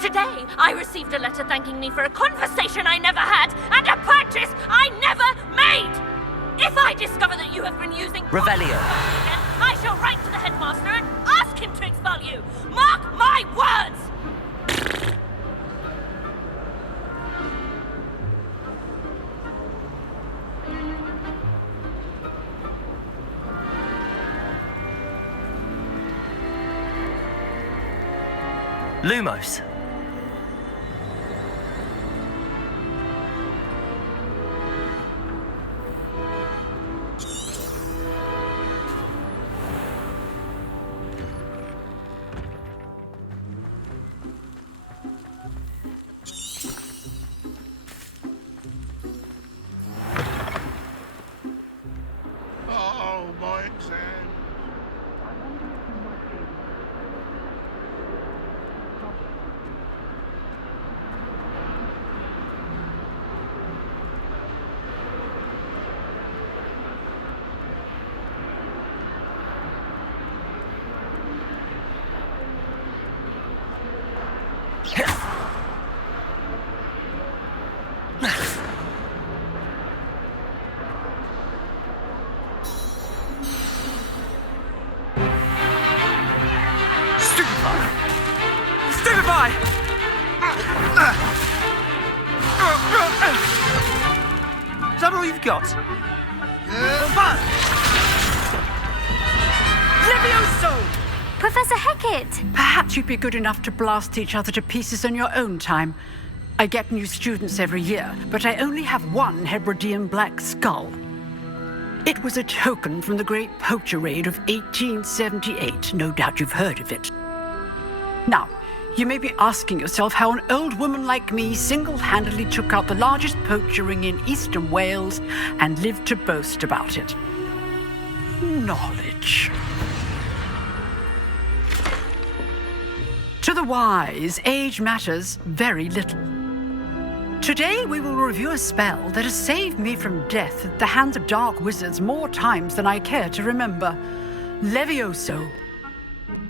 Today, I received a letter thanking me for a conversation I never had and a purchase I never made! If I discover that you have been using... Revelio. I shall write to the headmaster and ask him to expel you! Mark my words! Lumos. Oh, my exam. Stupefy! Is that all you've got? Levioso! Professor Hecat! Perhaps you'd be good enough to blast each other to pieces in your own time. I get new students every year, but I only have one Hebridean black skull. It was a token from the Great Poacher Raid of 1878. No doubt you've heard of it. Now, you may be asking yourself how an old woman like me single-handedly took out the largest poacher ring in eastern Wales and lived to boast about it. Knowledge. To the wise, age matters very little. Today we will review a spell that has saved me from death at the hands of dark wizards more times than I care to remember. Levioso.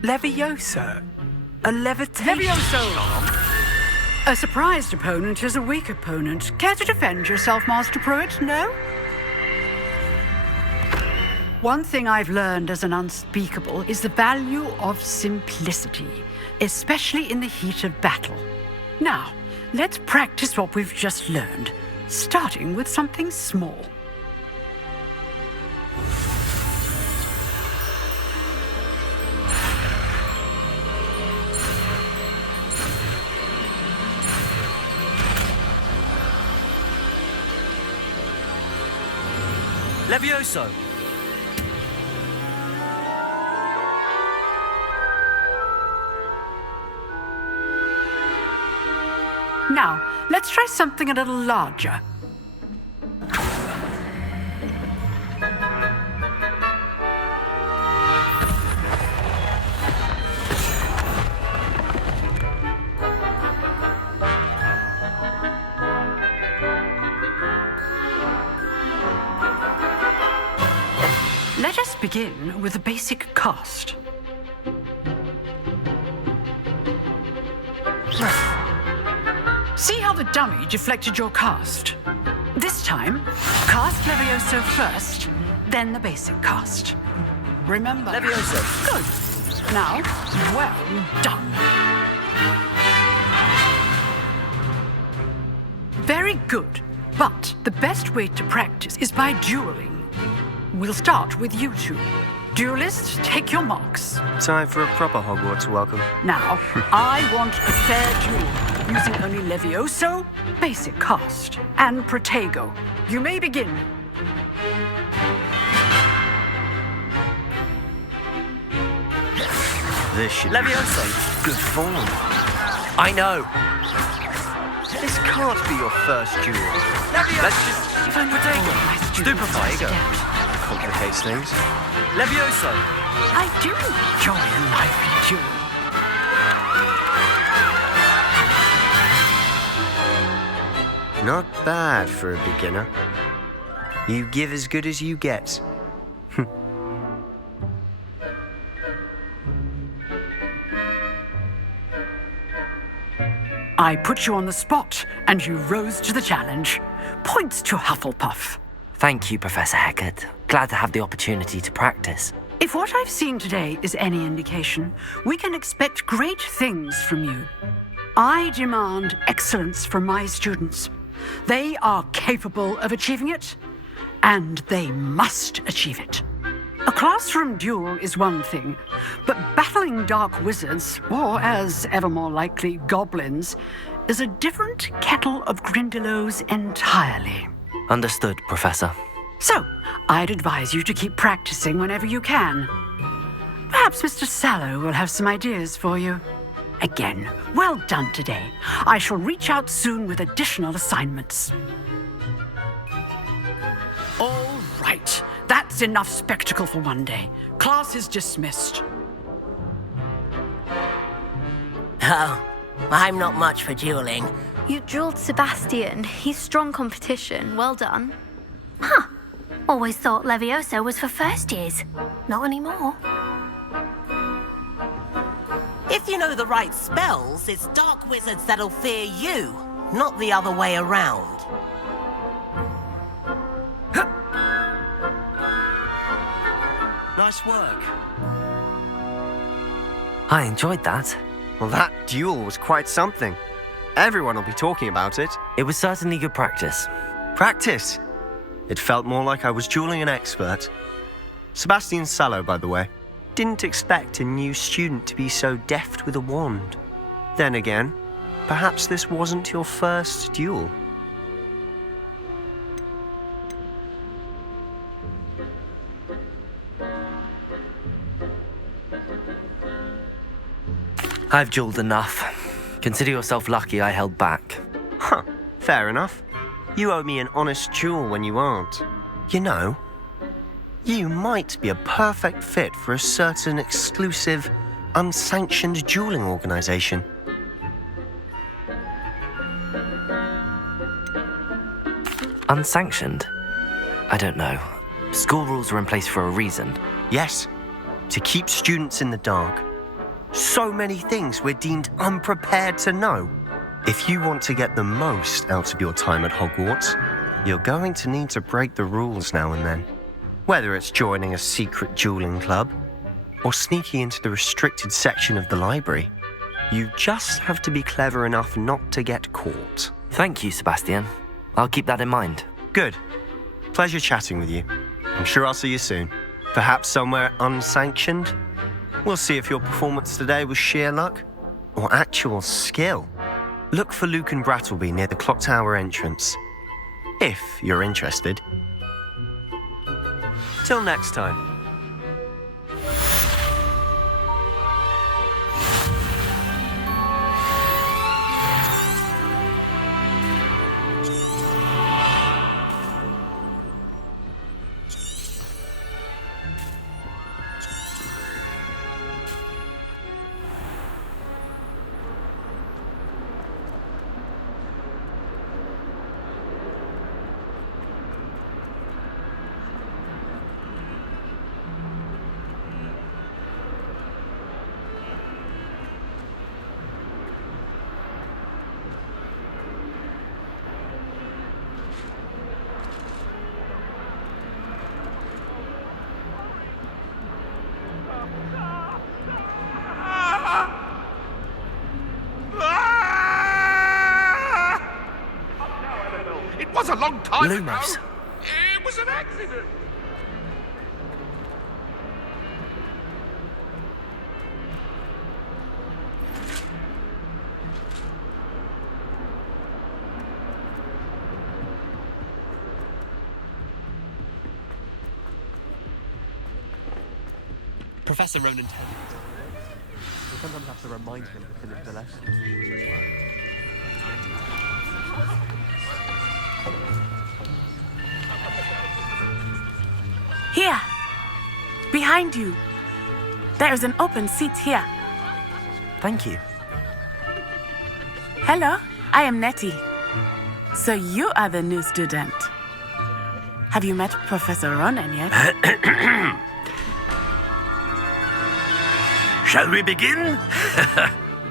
Levioso? A levitation? Levioso! A surprised opponent is a weak opponent. Care to defend yourself, Master Pruitt? No? One thing I've learned as an unspeakable is the value of simplicity, especially in the heat of battle. Now, let's practice what we've just learned, starting with something small. Levioso! Now, let's try something a little larger. Let us begin with a basic cast. See how the dummy deflected your cast? This time, cast Levioso first, then the basic cast. Remember... Levioso. Good. Now, well done. Very good. But the best way to practice is by dueling. We'll start with you two. Duelists, take your marks. Time for a proper Hogwarts welcome. Now, I want a fair duel, using only Levioso, basic cast, and Protego. You may begin. This should Levioso! be good form. I know! This can't be your first duel. Levioso! Let's just... If only all my students Stupefy, were go. stepped. Complicates things. Levioso! I do enjoy a lively duel. Not bad for a beginner. You give as good as you get. I put you on the spot, and you rose to the challenge. Points to Hufflepuff. Thank you, Professor Hecat. Glad to have the opportunity to practice. If what I've seen today is any indication, we can expect great things from you. I demand excellence from my students. They are capable of achieving it, and they must achieve it. A classroom duel is one thing, but battling dark wizards, or as ever more likely, goblins, is a different kettle of Grindylows entirely. Understood, Professor. So, I'd advise you to keep practicing whenever you can. Perhaps Mr. Sallow will have some ideas for you. Again, well done today. I shall reach out soon with additional assignments. All right. That's enough spectacle for one day. Class is dismissed. Oh, I'm not much for dueling. You dueled Sebastian. He's strong competition. Well done. Always thought Levioso was for first years. Not anymore. If you know the right spells, it's dark wizards that'll fear you, not the other way around. Nice work. I enjoyed that. Well, that duel was quite something. Everyone will be talking about it. It was certainly good practice. Practice? It felt more like I was dueling an expert. Sebastian Sallow, by the way. Didn't expect a new student to be so deft with a wand. Then again, perhaps this wasn't your first duel. I've dueled enough. Consider yourself lucky I held back. Huh, fair enough. You owe me an honest duel when you aren't. You know, you might be a perfect fit for a certain exclusive, unsanctioned dueling organization. Unsanctioned? I don't know. School rules are in place for a reason. Yes, to keep students in the dark. So many things we're deemed unprepared to know. If you want to get the most out of your time at Hogwarts, you're going to need to break the rules now and then. Whether it's joining a secret dueling club or sneaking into the restricted section of the library, you just have to be clever enough not to get caught. Thank you, Sebastian. I'll keep that in mind. Good. Pleasure chatting with you. I'm sure I'll see you soon. Perhaps somewhere unsanctioned? We'll see if your performance today was sheer luck or actual skill. Look for Luke and Brattleby near the clock tower entrance, if you're interested. Till next time. It was a long time Lumos. ago. It was an accident. Professor Ronan tells me. We sometimes have to remind him to finish the lesson. Here! Behind you! There is an open seat here. Thank you. Hello, I am Nettie. So you are the new student. Have you met Professor Ronan yet? Shall we begin?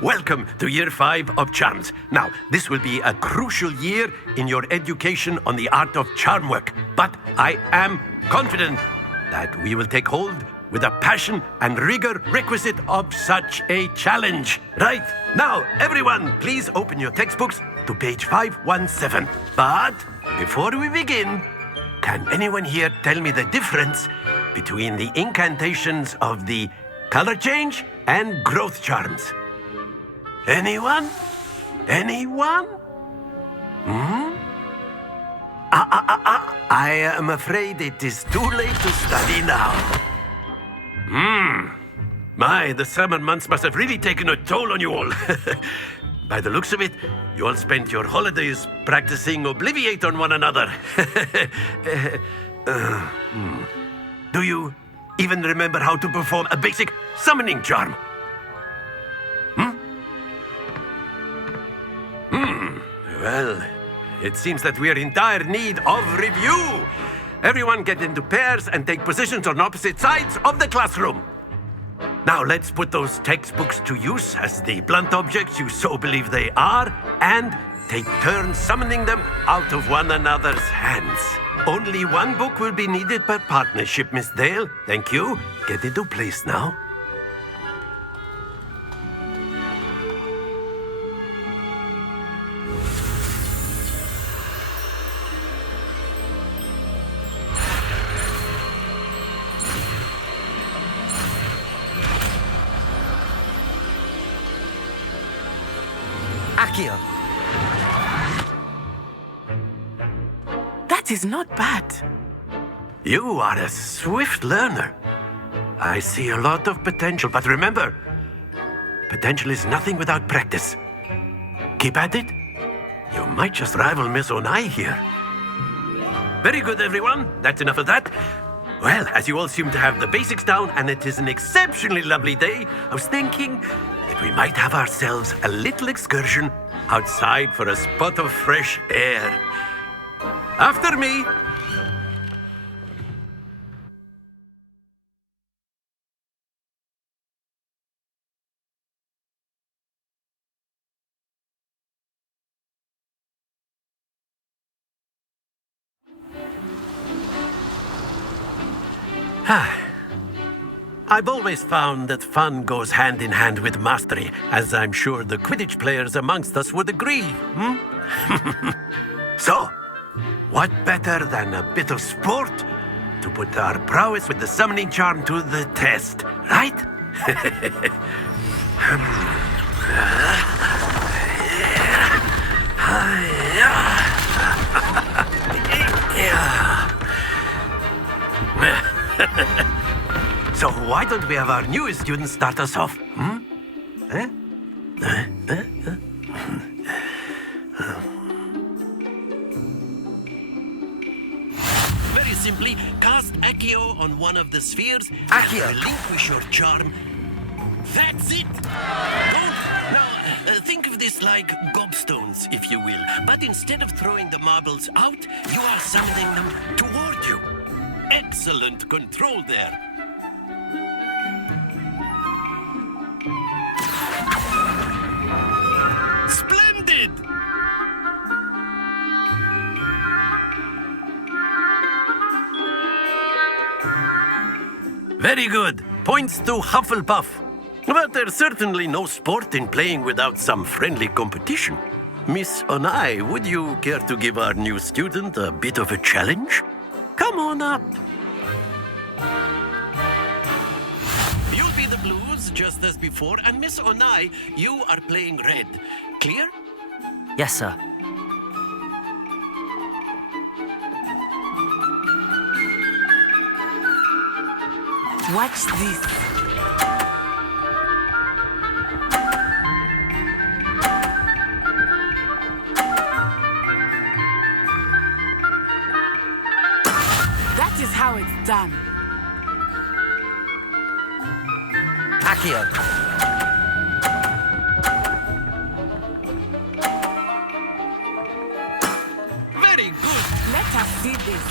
welcome to Year 5 of Charms. Now, this will be a crucial year in your education on the art of charm work, but I am confident that we will take hold with the passion and rigor requisite of such a challenge. Right, now, everyone, please open your textbooks to page 517. But before we begin, can anyone here tell me the difference between the incantations of the color change and growth charms? Anyone? Anyone? I am afraid it is too late to study now. My, the summer months must have really taken a toll on you all. By the looks of it, you all spent your holidays practicing Obliviate on one another. Do you even remember how to perform a basic summoning charm? Well, it seems that we are in dire need of review. Everyone get into pairs and take positions on opposite sides of the classroom. Now let's put those textbooks to use as the blunt objects you so believe they are, and take turns summoning them out of one another's hands. Only one book will be needed per partnership, Miss Dale. Thank you. Get into place now. Accio. That is not bad. You are a swift learner. I see a lot of potential, but remember, potential is nothing without practice. Keep at it. You might just rival Miss Onai here. Very good, everyone. That's enough of that. Well, as you all seem to have the basics down, and it is an exceptionally lovely day, I was thinking that we might have ourselves a little excursion outside for a spot of fresh air. After me. I've always found that fun goes hand in hand with mastery, as I'm sure the Quidditch players amongst us would agree. So, what better than a bit of sport to put our prowess with the summoning charm to the test, right? So why don't we have our newest student start us off? Very simply, cast Accio on one of the spheres. Accio. And relinquish your charm. That's it! Think of this like gobstones, if you will. But instead of throwing the marbles out, you are summoning them toward you. Excellent control there. Splendid! Very good. Points to Hufflepuff. But there's certainly no sport in playing without some friendly competition. Miss Onai, would you care to give our new student a bit of a challenge? Come on up. You'll be the blues, just as before, and Miss Onai, you are playing red. Clear? Yes, sir. Watch this. That is how it's done. Accio. Very good. Let us see this.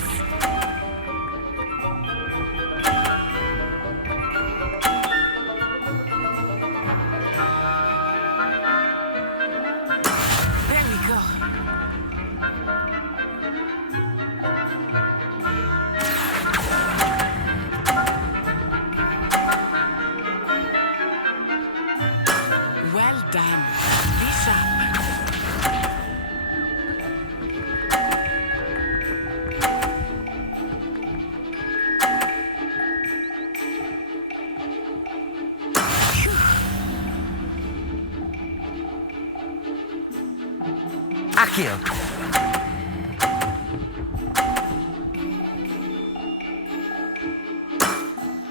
Accio.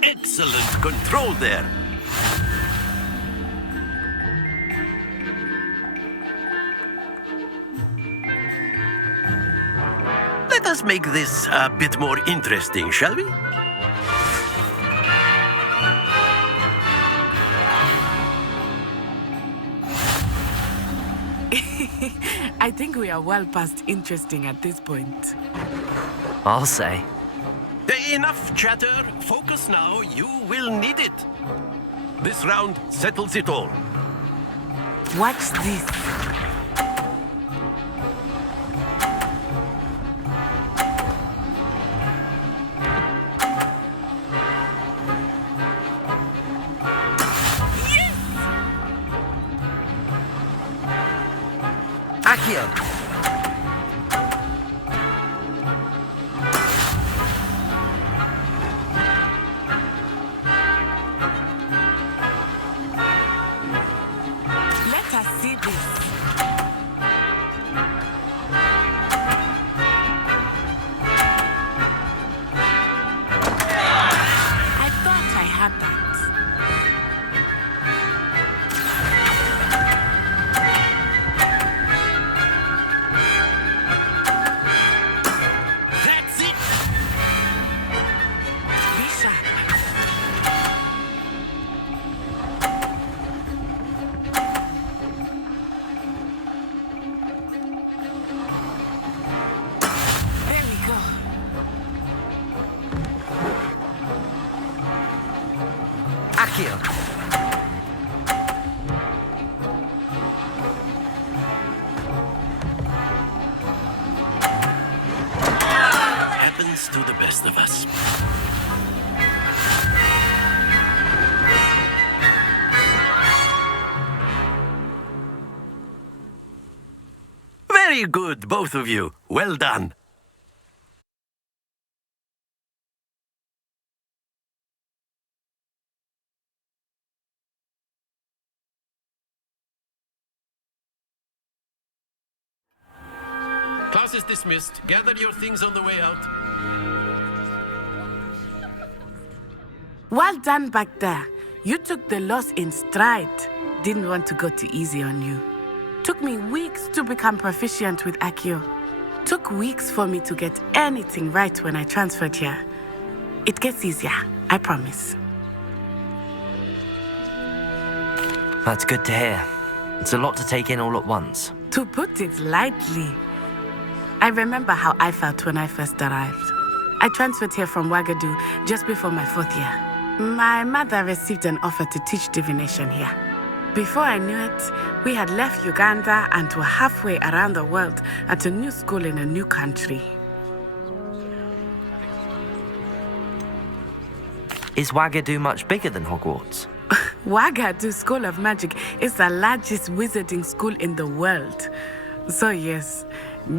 Excellent control there. Let us make this a bit more interesting, shall we? I think we are well past interesting at this point. I'll say. Enough chatter. Focus now. You will need it. This round settles it all. Watch this. Accio. Let us see this. I thought I had that. That's it. Be sharp. There we go. Accio. Happens to the best of us. Very good, both of you. Well done. Class is dismissed. Gather your things on the way out. Well done back there. You took the loss in stride. Didn't want to go too easy on you. Took me weeks to become proficient with Accio. Took weeks for me to get anything right when I transferred here. It gets easier, I promise. That's good to hear. It's a lot to take in all at once. To put it lightly, I remember how I felt when I first arrived. I transferred here from Ouagadougou just before my 4th year. My mother received an offer to teach divination here. Before I knew it, we had left Uganda and were halfway around the world at a new school in a new country. Is Ouagadougou much bigger than Hogwarts? Ouagadougou School of Magic is the largest wizarding school in the world. So yes,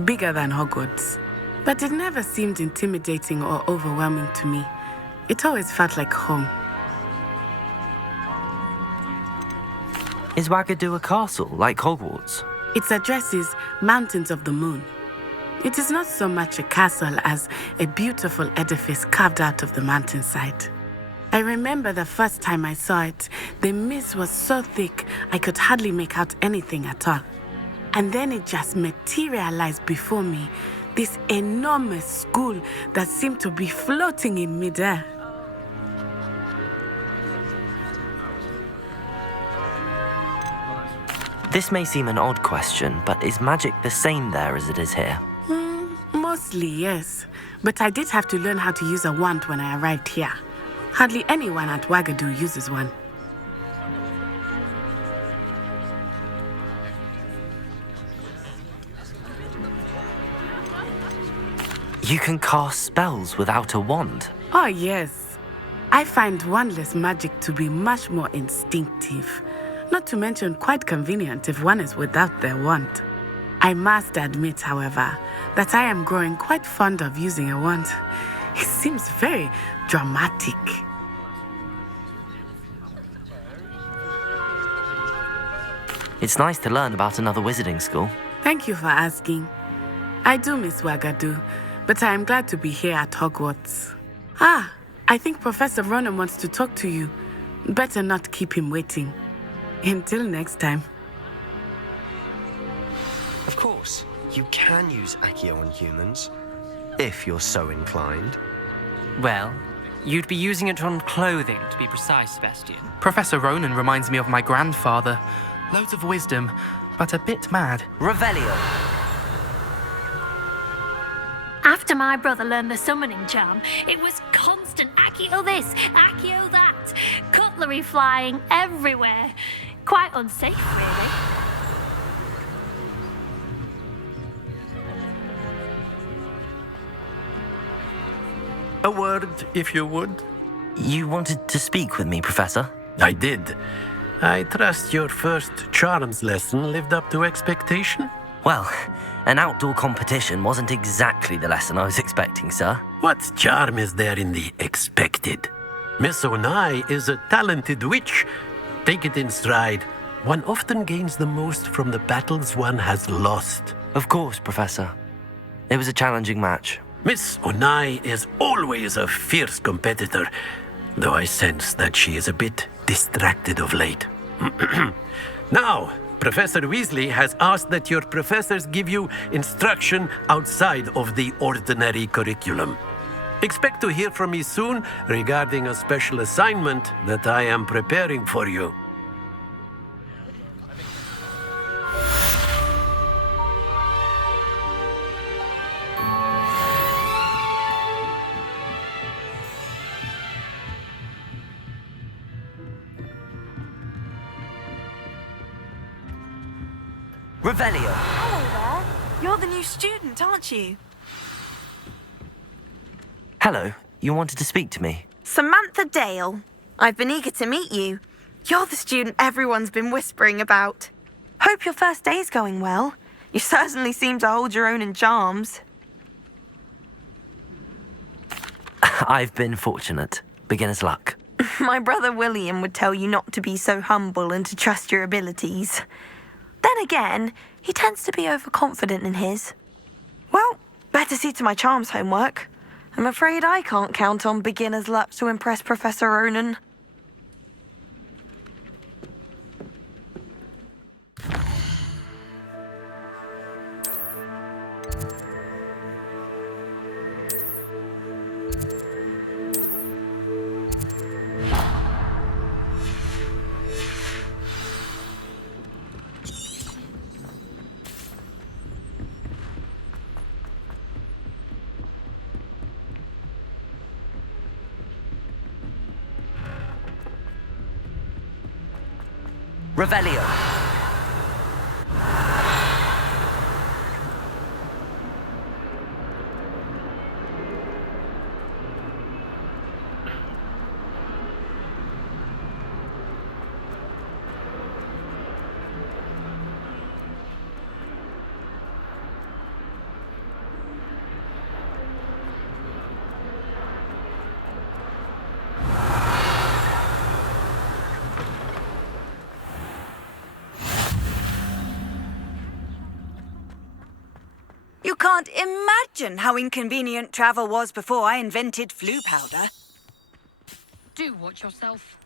bigger than Hogwarts. But it never seemed intimidating or overwhelming to me. It always felt like home. Is Ouagadougou a castle, like Hogwarts? Its address is Mountains of the Moon. It is not so much a castle as a beautiful edifice carved out of the mountainside. I remember the first time I saw it, the mist was so thick I could hardly make out anything at all. And then it just materialized before me, this enormous school that seemed to be floating in midair. This may seem an odd question, but is magic the same there as it is here? Mostly, yes. But I did have to learn how to use a wand when I arrived here. Hardly anyone at Ouagadougou uses one. You can cast spells without a wand? Oh, yes. I find wandless magic to be much more instinctive. Not to mention quite convenient if one is without their wand. I must admit, however, that I am growing quite fond of using a wand. It seems very dramatic. It's nice to learn about another wizarding school. Thank you for asking. I do miss Wagadu, but I am glad to be here at Hogwarts. Ah, I think Professor Ronan wants to talk to you. Better not keep him waiting. Until next time. Of course, you can use Accio on humans, if you're so inclined. Well, you'd be using it on clothing, to be precise, Sebastian. Professor Ronan reminds me of my grandfather. Loads of wisdom, but a bit mad. Revelio. After my brother learned the summoning charm, it was constant Accio this, Accio that. Cutlery flying everywhere. Quite unsafe, really. A word, if you would. You wanted to speak with me, Professor? I did. I trust your first charms lesson lived up to expectation? Well, an outdoor competition wasn't exactly the lesson I was expecting, sir. What charm is there in the expected? Miss Onai is a talented witch. Take it in stride. One often gains the most from the battles one has lost. Of course, Professor. It was a challenging match. Miss Onai is always a fierce competitor, though I sense that she is a bit distracted of late. Now, Professor Weasley has asked that your professors give you instruction outside of the ordinary curriculum. Expect to hear from me soon regarding a special assignment that I am preparing for you. Revelio. Hello there. You're the new student, aren't you? Hello. You wanted to speak to me? Samantha Dale. I've been eager to meet you. You're the student everyone's been whispering about. Hope your first day's going well. You certainly seem to hold your own in charms. I've been fortunate. Beginner's luck. My brother William would tell you not to be so humble and to trust your abilities. Then again, he tends to be overconfident in his. Well, better see to my charms homework. I'm afraid I can't count on beginner's luck to impress Professor Ronan. Revelio. You can't imagine how inconvenient travel was before I invented flu powder. Do watch yourself.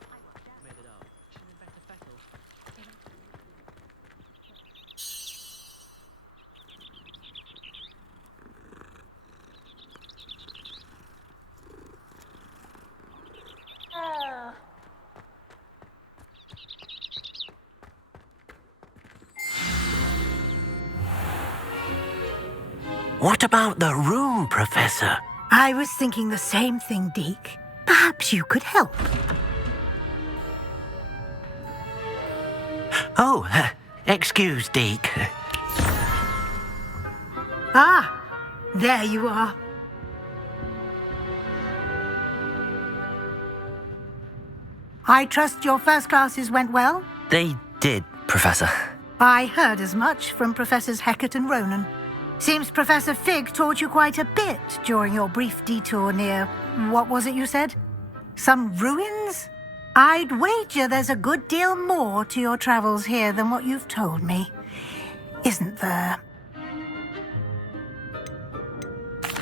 What about the room, Professor? I was thinking the same thing, Deke. Perhaps you could help. Oh, excuse, Deke. Ah, there you are. I trust your first classes went well? They did, Professor. I heard as much from Professors Hecat and Ronan. Seems Professor Fig taught you quite a bit during your brief detour near... what was it you said? Some ruins? I'd wager there's a good deal more to your travels here than what you've told me. Isn't there?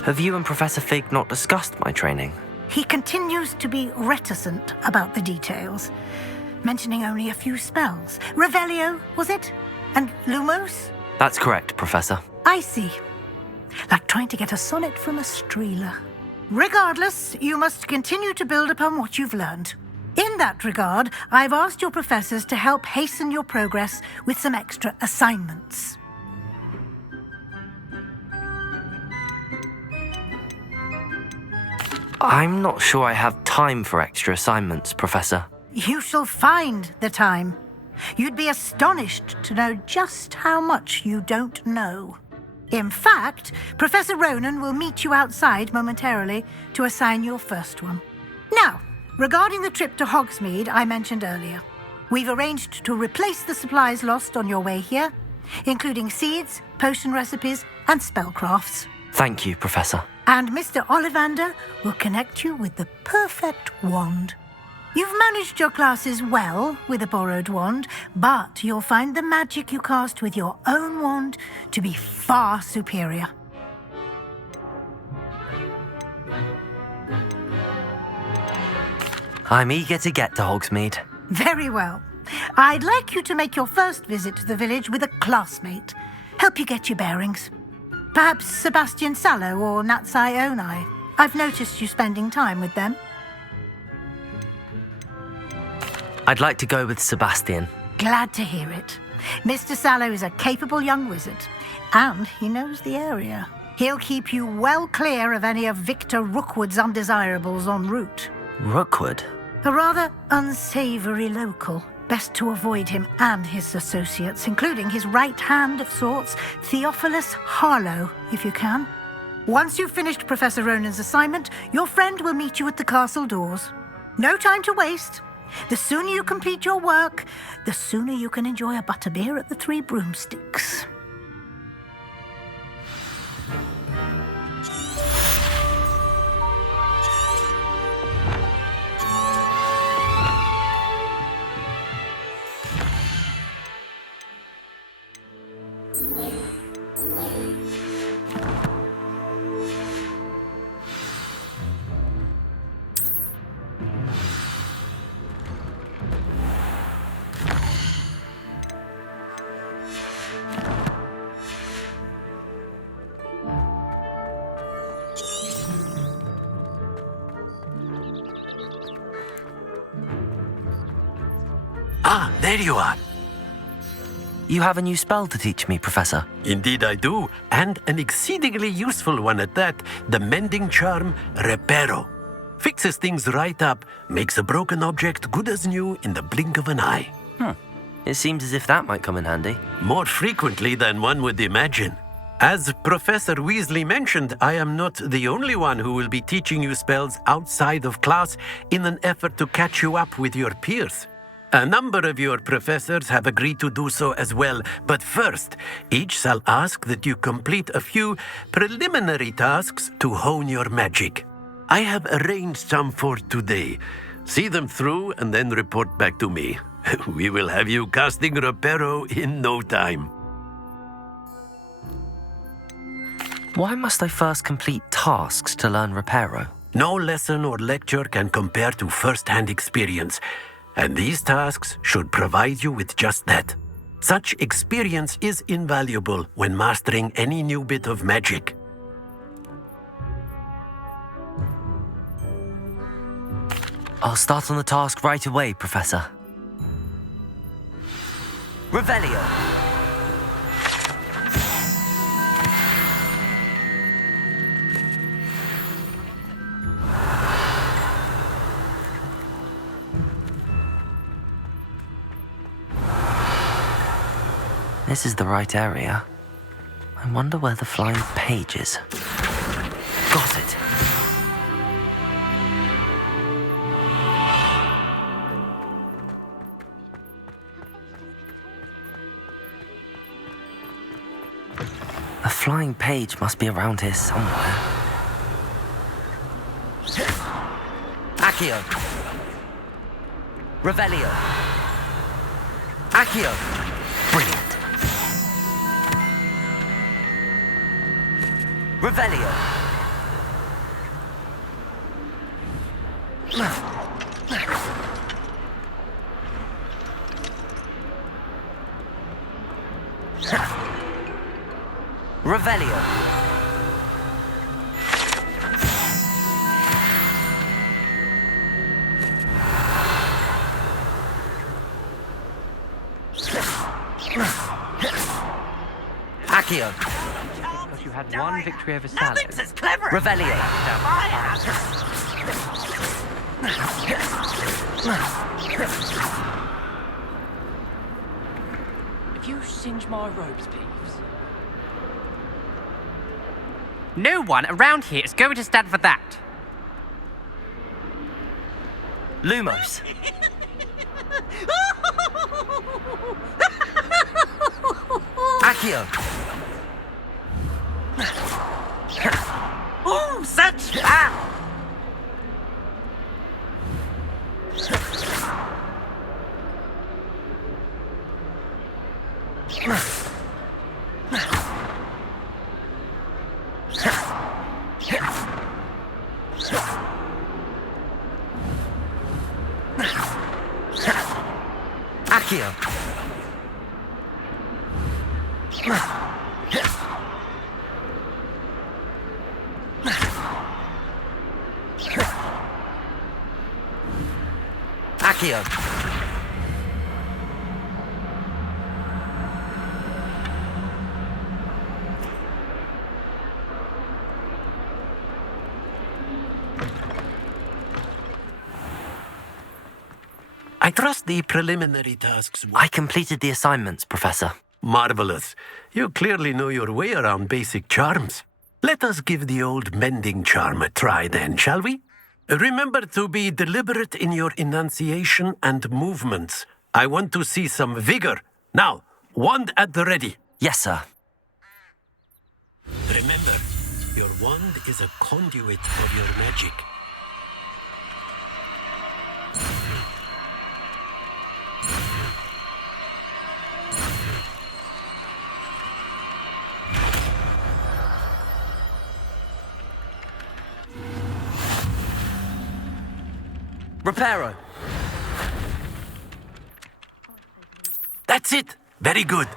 Have you and Professor Fig not discussed my training? He continues to be reticent about the details, mentioning only a few spells. Revelio, was it? And Lumos? That's correct, Professor. I see. Like trying to get a sonnet from a streeler. Regardless, you must continue to build upon what you've learned. In that regard, I've asked your professors to help hasten your progress with some extra assignments. I'm not sure I have time for extra assignments, Professor. You shall find the time. You'd be astonished to know just how much you don't know. In fact, Professor Ronan will meet you outside momentarily to assign your first one. Now, regarding the trip to Hogsmeade I mentioned earlier, we've arranged to replace the supplies lost on your way here, including seeds, potion recipes, and spellcrafts. Thank you, Professor. And Mr. Ollivander will connect you with the perfect wand. You've managed your classes well with a borrowed wand, but you'll find the magic you cast with your own wand to be far superior. I'm eager to get to Hogsmeade. Very well. I'd like you to make your first visit to the village with a classmate. Help you get your bearings. Perhaps Sebastian Sallow or Natsai Onai. I've noticed you spending time with them. I'd like to go with Sebastian. Glad to hear it. Mr. Sallow is a capable young wizard, and he knows the area. He'll keep you well clear of any of Victor Rookwood's undesirables en route. Rookwood? A rather unsavory local. Best to avoid him and his associates, including his right hand of sorts, Theophilus Harlow, if you can. Once you've finished Professor Ronan's assignment, your friend will meet you at the castle doors. No time to waste. The sooner you complete your work, the sooner you can enjoy a butterbeer at the Three Broomsticks. Ah, there you are. You have a new spell to teach me, Professor. Indeed I do, and an exceedingly useful one at that, the mending charm Reparo. Fixes things right up, makes a broken object good as new in the blink of an eye. It seems as if that might come in handy. More frequently than one would imagine. As Professor Weasley mentioned, I am not the only one who will be teaching you spells outside of class in an effort to catch you up with your peers. A number of your professors have agreed to do so as well, but first, each shall ask that you complete a few preliminary tasks to hone your magic. I have arranged some for today. See them through and then report back to me. We will have you casting Reparo in no time. Why must I first complete tasks to learn Reparo? No lesson or lecture can compare to first-hand experience, and these tasks should provide you with just that. Such experience is invaluable when mastering any new bit of magic. I'll start on the task right away, Professor. Revelio! This is the right area. I wonder where the flying page is. Got it! The flying page must be around here somewhere. Accio! Revelio! Accio! Brilliant! Revelio! Revelio. Accio. Because you had one victory over Salad. Nothing's as clever as Revelio. If you singe my robes, Peeves. No one around here is going to stand for that. Lumos. Accio. Oh, such fun! Accio. Accio. I trust the preliminary tasks. I completed the assignments, Professor. Marvelous. You clearly know your way around basic charms. Let us give the old mending charm a try then, shall we? Remember to be deliberate in your enunciation and movements. I want to see some vigor. Now, wand at the ready. Yes, sir. Remember, your wand is a conduit of your magic. Reparo. That's it. Very good.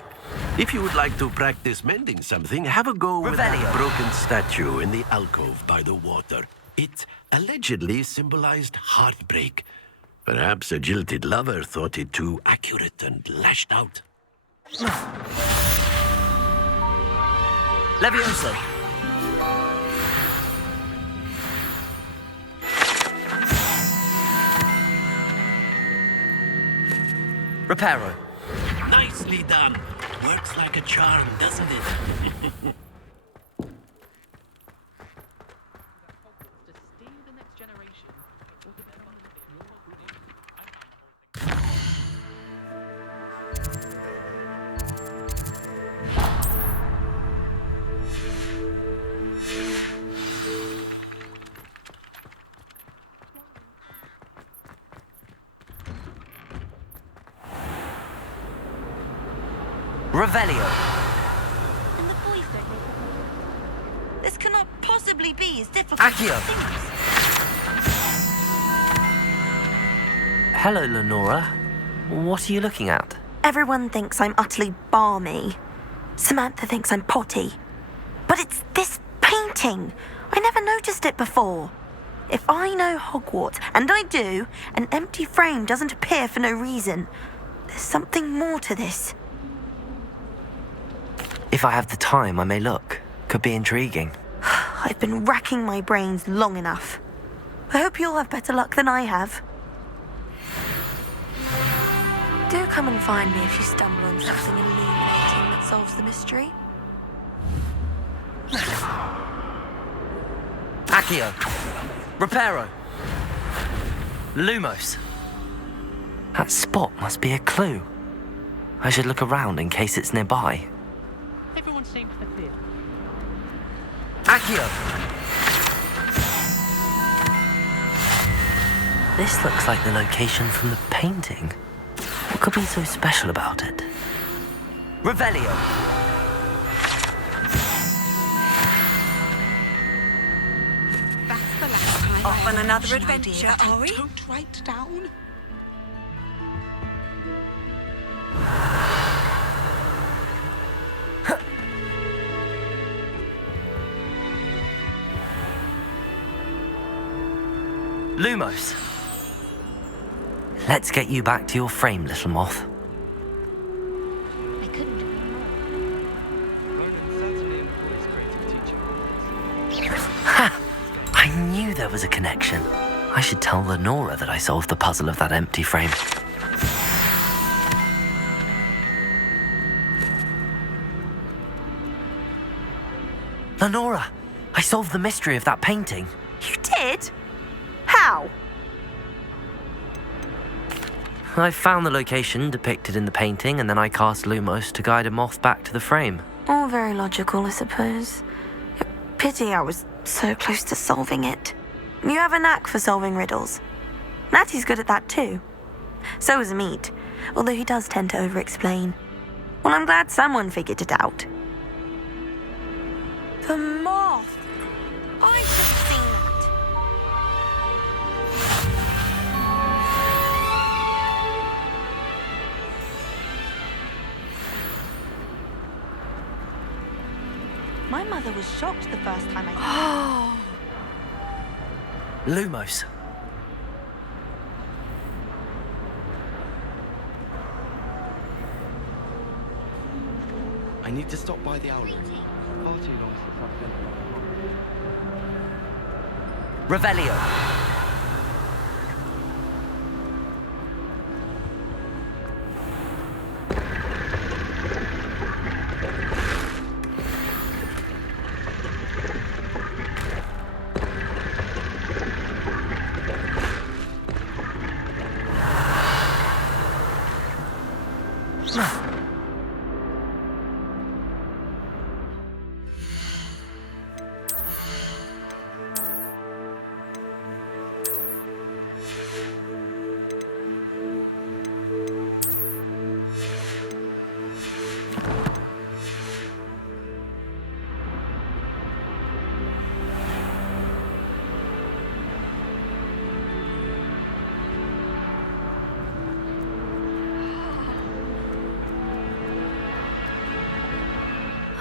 If you would like to practice mending something, have a go with that broken statue in the alcove by the water. It allegedly symbolized heartbreak. Perhaps a jilted lover thought it too accurate and lashed out. Levioso. Reparo. Nicely done. Works like a charm, doesn't it? Revelio. And the boys don't know. This cannot possibly be as difficult Accio. as it seems. Hello, Lenora. What are you looking at? Everyone thinks I'm utterly balmy. Samantha thinks I'm potty. But it's this painting. I never noticed it before. If I know Hogwarts, and I do, an empty frame doesn't appear for no reason. There's something more to this. If I have the time, I may look. Could be intriguing. I've been racking my brains long enough. I hope you'll have better luck than I have. Do come and find me if you stumble on something illuminating that solves the mystery. Accio. Reparo. Lumos. That spot must be a clue. I should look around in case it's nearby. Everyone seems to fear. Accio. This looks like the location from the painting. What could be so special about it? Revelio. That's the last time. Off on another adventure, are we? Don't write down. Lumos. Let's get you back to your frame, little moth. I couldn't agree more. Ha! I knew there was a connection. I should tell Lenora that I solved the puzzle of that empty frame. Lenora, I solved the mystery of that painting. You did? How? I found the location depicted in the painting, and then I cast Lumos to guide a moth back to the frame. All very logical, I suppose. Pity I was so close to solving it. You have a knack for solving riddles. Natty's good at that too. So is Meat, although he does tend to over-explain. Well, I'm glad someone figured it out. The moth! I should have seen that. My mother was shocked the first time I saw it. Lumos. I need to stop by the owlet. Far too long since I've been alive. Revelio.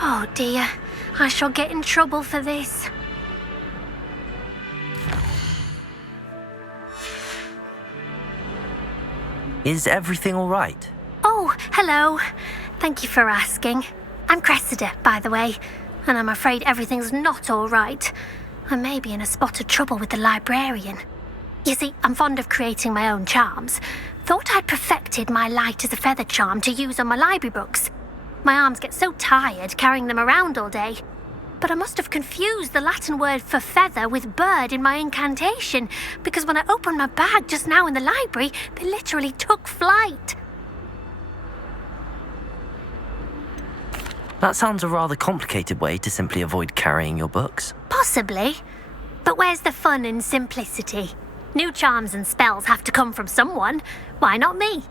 Oh dear, I shall get in trouble for this. Is everything all right? Oh, hello. Thank you for asking. I'm Cressida, by the way, and I'm afraid everything's not all right. I may be in a spot of trouble with the librarian. You see, I'm fond of creating my own charms. Thought I'd perfected my light as a feather charm to use on my library books. My arms get so tired carrying them around all day. But I must have confused the Latin word for feather with bird in my incantation, because when I opened my bag just now in the library, they literally took flight. That sounds a rather complicated way to simply avoid carrying your books. Possibly. But where's the fun in simplicity? New charms and spells have to come from someone. Why not me?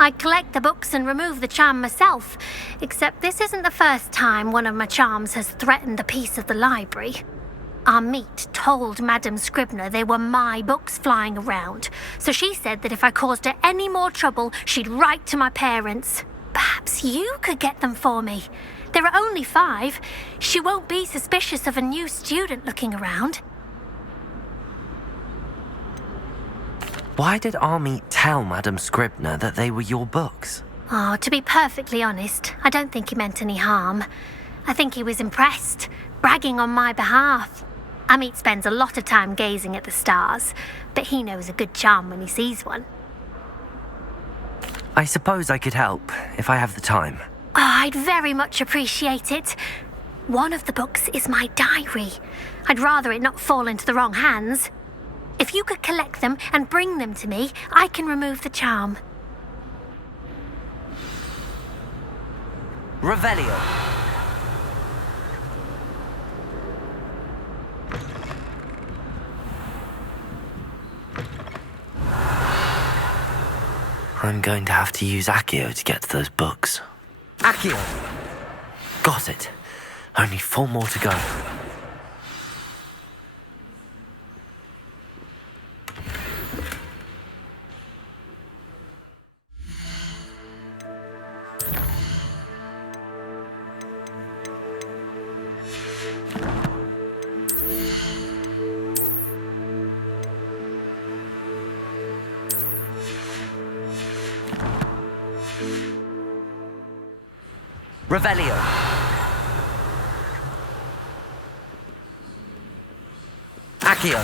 I collect the books and remove the charm myself, except this isn't the first time one of my charms has threatened the peace of the library. Our meat told Madame Scribner they were my books flying around, so she said that if I caused her any more trouble, she'd write to my parents. Perhaps you could get them for me. There are only 5. She won't be suspicious of a new student looking around. Why did Army tell Madame Scribner that they were your books? Oh, to be perfectly honest, I don't think he meant any harm. I think he was impressed, bragging on my behalf. Amit spends a lot of time gazing at the stars, but he knows a good charm when he sees one. I suppose I could help, if I have the time. Oh, I'd very much appreciate it. One of the books is my diary. I'd rather it not fall into the wrong hands. If you could collect them and bring them to me, I can remove the charm. Revelio. I'm going to have to use Accio to get to those books. Accio! Got it. Only 4 more to go. Revelio. Accio.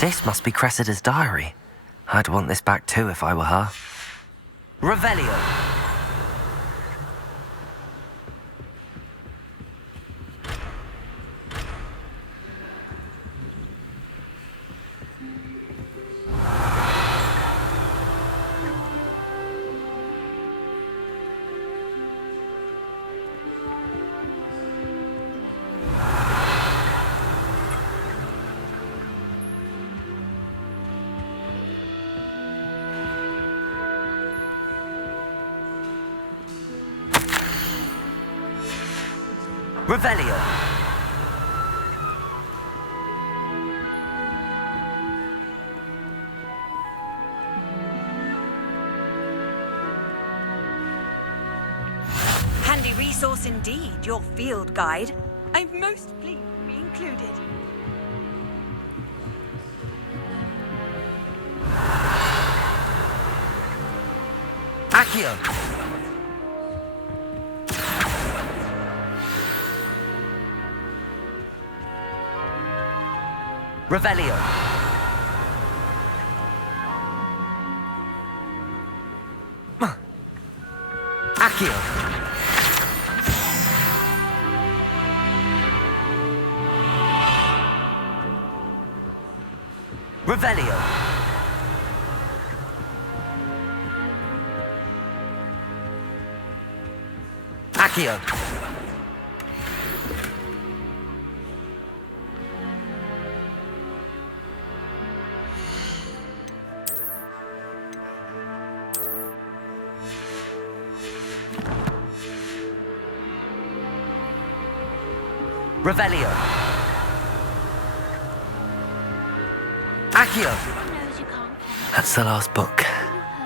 This must be Cressida's diary. I'd want this back too if I were her. Revelio. Revelio. Handy resource indeed, your field guide. I'm most pleased to be included. Accio. Revelio. Accio. Revelio. Accio. Revelio. Accio. That's the last book.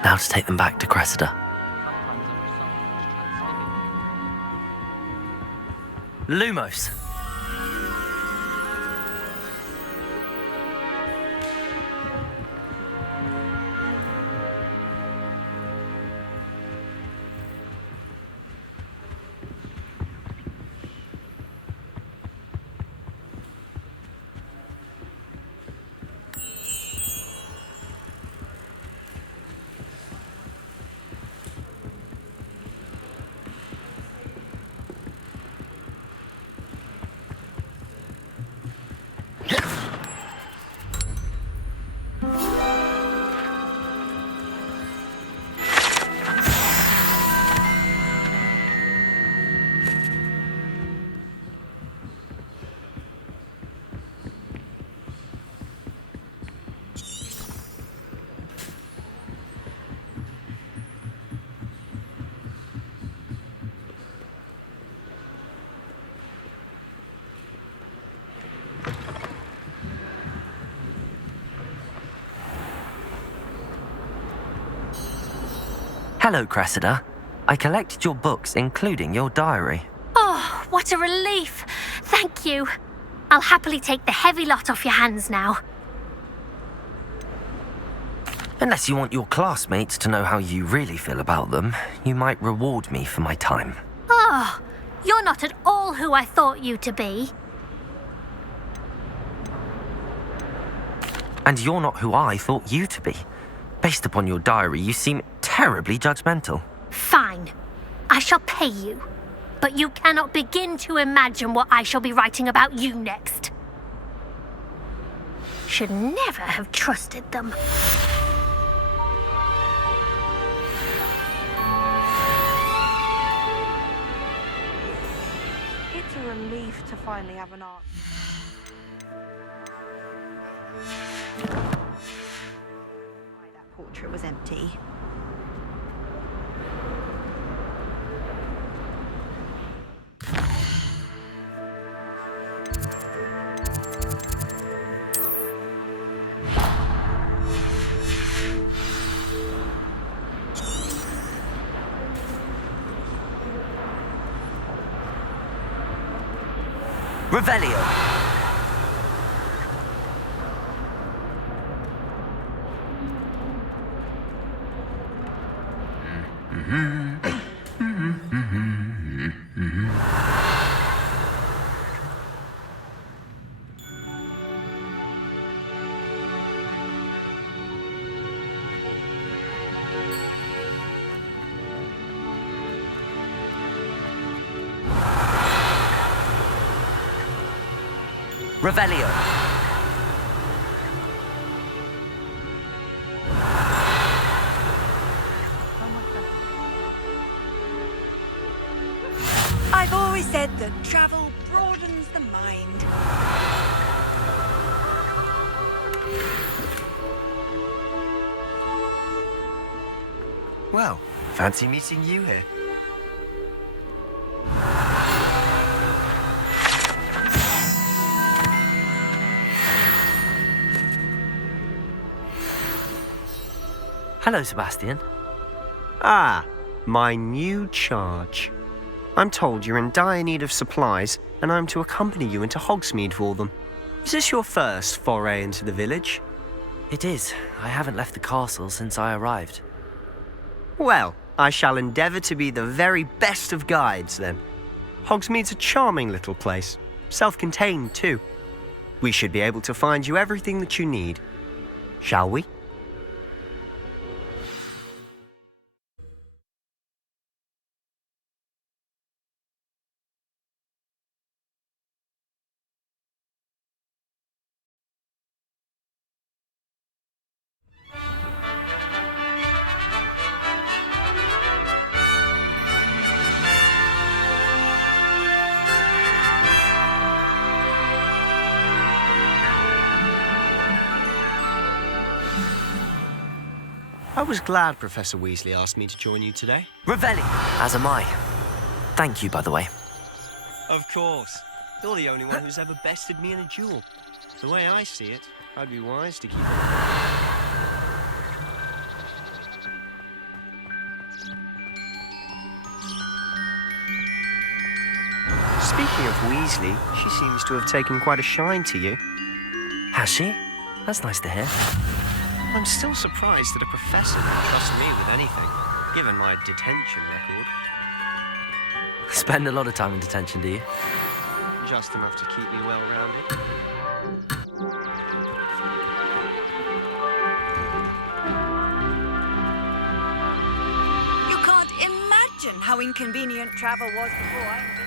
Now to take them back to Cressida. Lumos. Hello, Cressida. I collected your books, including your diary. Oh, what a relief. Thank you. I'll happily take the heavy lot off your hands now. Unless you want your classmates to know how you really feel about them, you might reward me for my time. Oh, you're not at all who I thought you to be. And you're not who I thought you to be. Based upon your diary, you seem terribly judgmental. Fine. I shall pay you. But you cannot begin to imagine what I shall be writing about you next. Should never have trusted them. It's a relief to finally have an art. That portrait was empty. Revelio. Revelio. I've always said that travel broadens the mind. Well, fancy meeting you here. Hello, Sebastian. Ah, my new charge. I'm told you're in dire need of supplies, and I'm to accompany you into Hogsmeade for them. Is this your first foray into the village? It is. I haven't left the castle since I arrived. Well, I shall endeavour to be the very best of guides, then. Hogsmeade's a charming little place, self-contained too. We should be able to find you everything that you need. Shall we? I was glad Professor Weasley asked me to join you today. Revelli! As am I. Thank you, by the way. Of course. You're the only one who's ever bested me in a duel. The way I see it, I'd be wise to keep it. Speaking of Weasley, she seems to have taken quite a shine to you. Has she? That's nice to hear. I'm still surprised that a professor would trust me with anything, given my detention record. Spend a lot of time in detention, do you? Just enough to keep me well-rounded. You can't imagine how inconvenient travel was before I invented.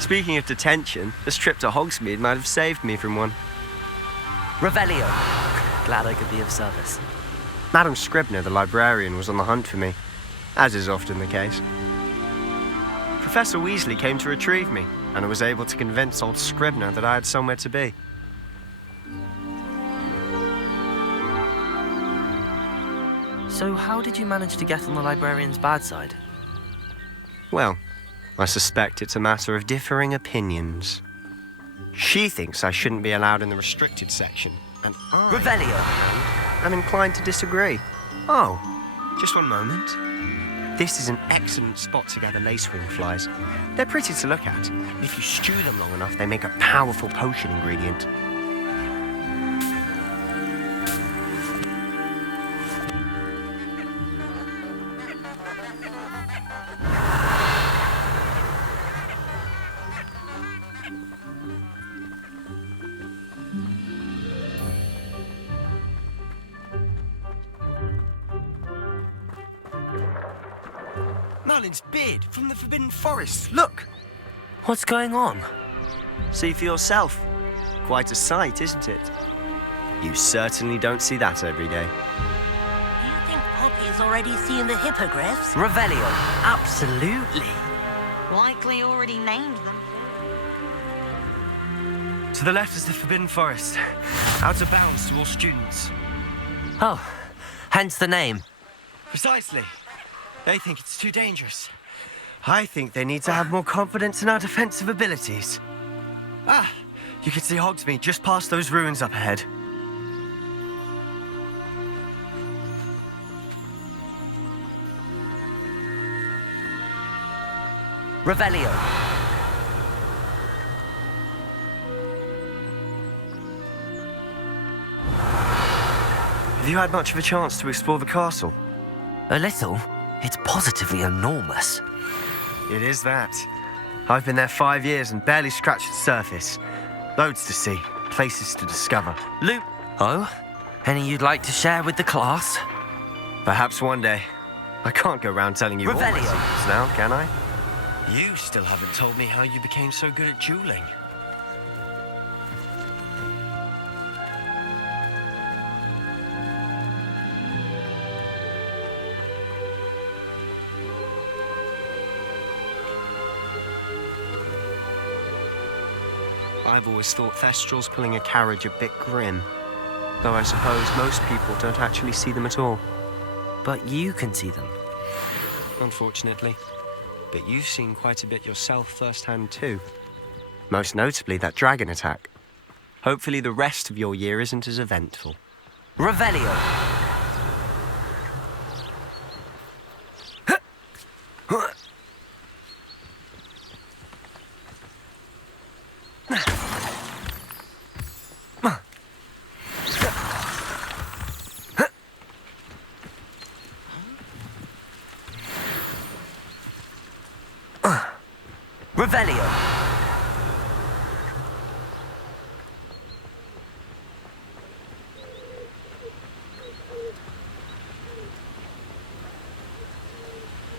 Speaking of detention, this trip to Hogsmeade might have saved me from one. Revelio. Glad I could be of service. Madam Scribner, the librarian, was on the hunt for me, as is often the case. Professor Weasley came to retrieve me, and I was able to convince old Scribner that I had somewhere to be. So how did you manage to get on the librarian's bad side? Well, I suspect it's a matter of differing opinions. She thinks I shouldn't be allowed in the restricted section, and I... Revelio! I'm inclined to disagree. Oh, just one moment. This is an excellent spot to gather lacewing flies. They're pretty to look at. If you stew them long enough, they make a powerful potion ingredient. Merlin's beard from the Forbidden Forest. Look! What's going on? See for yourself. Quite a sight, isn't it? You certainly don't see that every day. Do you think Poppy's already seen the hippogriffs? Revelio. Absolutely. Likely already named them. To the left is the Forbidden Forest. Out of bounds to all students. Oh, hence the name. Precisely. They think it's too dangerous. I think they need to have more confidence in our defensive abilities. Ah, you can see Hogsmeade just past those ruins up ahead. Revelio. Have you had much of a chance to explore the castle? A little. It's positively enormous. It is that. I've been there 5 years and barely scratched the surface. Loads to see, places to discover. Luke, Oh? Any you'd like to share with the class? Perhaps one day. I can't go around telling you all my Revelio. secrets now, can I? You still haven't told me how you became so good at dueling. I've always thought Thestrals pulling a carriage a bit grim. Though I suppose most people don't actually see them at all. But you can see them. Unfortunately. But you've seen quite a bit yourself firsthand too. Most notably that dragon attack. Hopefully the rest of your year isn't as eventful. Revelio. Revelio.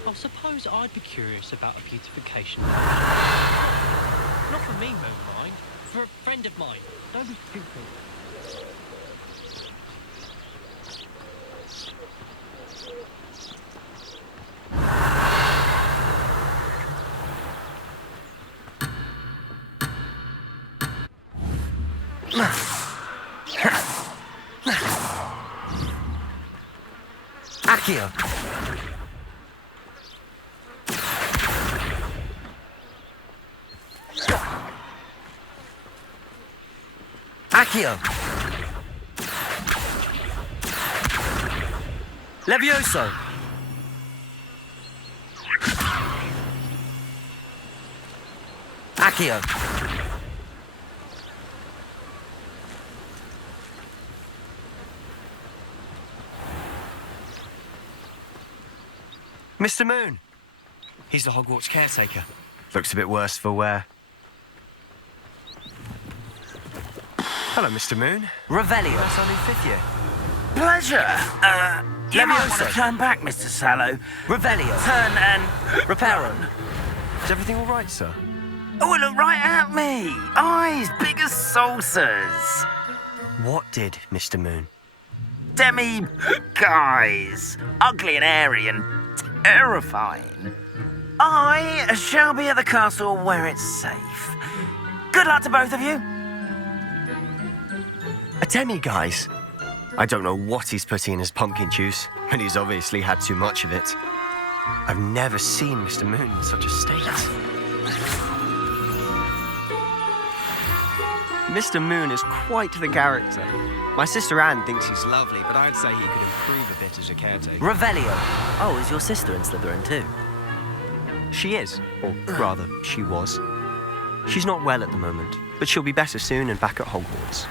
I suppose I'd be curious about a beautification. Not for me, Moonmind. For a friend of mine. Don't be stupid. Accio. Accio. Levioso. Accio. Mr. Moon. He's the Hogwarts caretaker. Looks a bit worse for wear. Hello, Mr. Moon. Revelio. That's our new fifth year. Pleasure. You might want to turn back, Mr. Sallow. Revelio. Turn and... Reparo. Is everything all right, sir? Oh, look right at me. Eyes big as saucers. What did, Mr. Moon? Guys. Ugly and airy and terrifying. I shall be at the castle where it's safe. Good luck to both of you. A demi-guise? I don't know what he's putting in his pumpkin juice, and he's obviously had too much of it. I've never seen Mr. Moon in such a state. Mr. Moon is quite the character. My sister Anne thinks he's lovely, but I'd say he could improve a bit as a caretaker. Revelio. Oh, is your sister in Slytherin too? She is, or rather, she was. She's not well at the moment, but she'll be better soon and back at Hogwarts.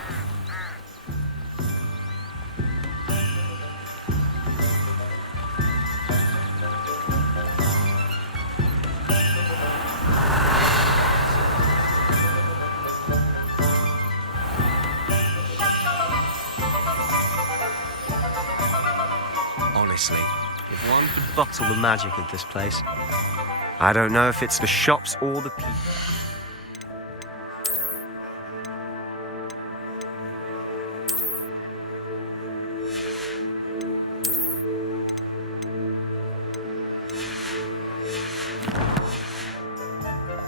Honestly, if one could bottle the magic of this place, I don't know if it's the shops or the people.